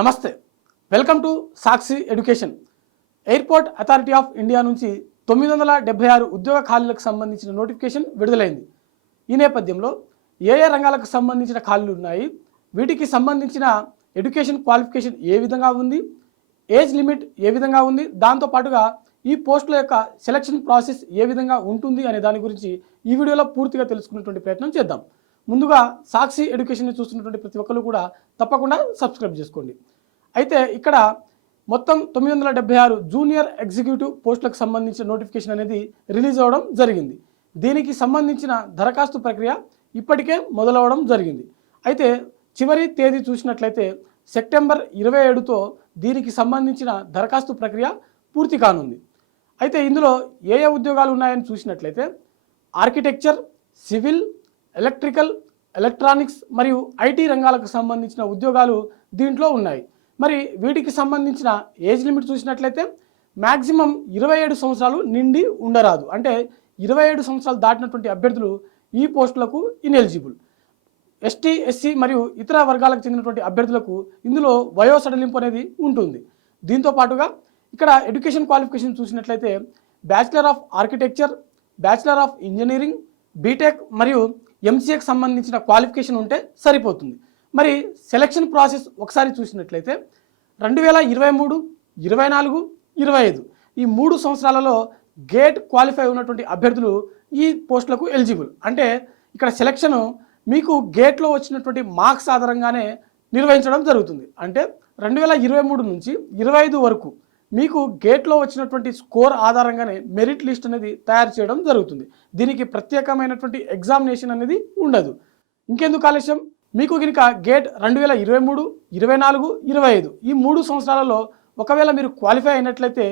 నమస్తే, welcome to Sakshi education. Airport authority of India నుంచి 976 ఉద్యోగ ఖాళీలకు సంబంధించిన నోటిఫికేషన్ విడుదలైంది. ఈ నేపథ్యంలో ఏ రంగాలకు సంబంధించిన ఖాళీలు ఉన్నాయి, వీటికి సంబంధించిన ఎడ్యుకేషన్ క్వాలిఫికేషన్ ఏ విధంగా ఉంది, ఏజ్ లిమిట్ ఏ విధంగా ఉంది, దాంతోపాటుగా ఈ పోస్టుల యొక్క సెలక్షన్ ప్రాసెస్ ఏ విధంగా ఉంటుంది అనే దాని గురించి ఈ వీడియోలో పూర్తిగా తెలుసుకునేటువంటి ప్రయత్నం చేద్దాం. ముందుగా సాక్షి ఎడ్యుకేషన్ని చూస్తున్నటువంటి ప్రతి ఒక్కరు కూడా తప్పకుండా సబ్స్క్రైబ్ చేసుకోండి. అయితే ఇక్కడ మొత్తం 976 జూనియర్ ఎగ్జిక్యూటివ్ పోస్టులకు సంబంధించిన నోటిఫికేషన్ అనేది రిలీజ్ అవ్వడం జరిగింది. దీనికి సంబంధించిన దరఖాస్తు ప్రక్రియ ఇప్పటికే మొదలవడం జరిగింది. అయితే చివరి తేదీ చూసినట్లయితే సెప్టెంబర్ 27తో దీనికి సంబంధించిన దరఖాస్తు ప్రక్రియ పూర్తి కానుంది. అయితే ఇందులో ఏ ఉద్యోగాలు ఉన్నాయని చూసినట్లయితే ఆర్కిటెక్చర్, సివిల్, ఎలక్ట్రికల్, ఎలక్ట్రానిక్స్ మరియు ఐటీ రంగాలకు సంబంధించిన ఉద్యోగాలు దీంట్లో ఉన్నాయి. మరి వీటికి సంబంధించిన ఏజ్ లిమిట్ చూసినట్లయితే మ్యాక్సిమం 27 సంవత్సరాలు నిండి ఉండరాదు. అంటే 27 సంవత్సరాలు దాటినటువంటి అభ్యర్థులు ఈ పోస్టులకు ఇనెలిజిబుల్. ఎస్టీ, ఎస్సీ మరియు ఇతర వర్గాలకు చెందినటువంటి అభ్యర్థులకు ఇందులో వయో సడలింపు అనేది ఉంటుంది. దీంతో పాటుగా ఇక్కడ ఎడ్యుకేషన్ క్వాలిఫికేషన్ చూసినట్లయితే bachelor of architecture, bachelor of engineering, BTech మరియు ఎంసీఏకి సంబంధించిన క్వాలిఫికేషన్ ఉంటే సరిపోతుంది. మరి సెలక్షన్ ప్రాసెస్ ఒకసారి చూసినట్లయితే 2023, 24, 25 ఈ 3 సంవత్సరాలలో గేట్ క్వాలిఫై ఉన్నటువంటి అభ్యర్థులు ఈ పోస్టులకు ఎలిజిబుల్. అంటే ఇక్కడ సెలక్షను మీకు గేట్లో వచ్చినటువంటి మార్క్స్ ఆధారంగానే నిర్వహించడం జరుగుతుంది. అంటే 2023 నుంచి 25 వరకు మీకు గేట్లో వచ్చినటువంటి స్కోర్ ఆధారంగానే మెరిట్ లిస్ట్ అనేది తయారు చేయడం జరుగుతుంది. దీనికి ప్రత్యేకమైనటువంటి ఎగ్జామినేషన్ అనేది ఉండదు. ఇంకెందుకు ఆలస్యం, మీకు కనుక గేట్ 2023, 24, 25 ఈ 3 సంవత్సరాలలో ఒకవేళ మీరు క్వాలిఫై అయినట్లయితే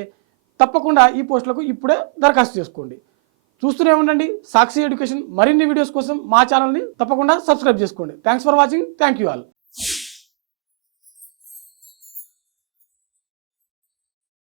తప్పకుండా ఈ పోస్టులకు ఇప్పుడే దరఖాస్తు చేసుకోండి. చూస్తూనే ఉండండి సాక్షి ఎడ్యుకేషన్. మరిన్ని వీడియోస్ కోసం మా ఛానల్ని తప్పకుండా సబ్స్క్రైబ్ చేసుకోండి. Thanks for watching. Thank you all.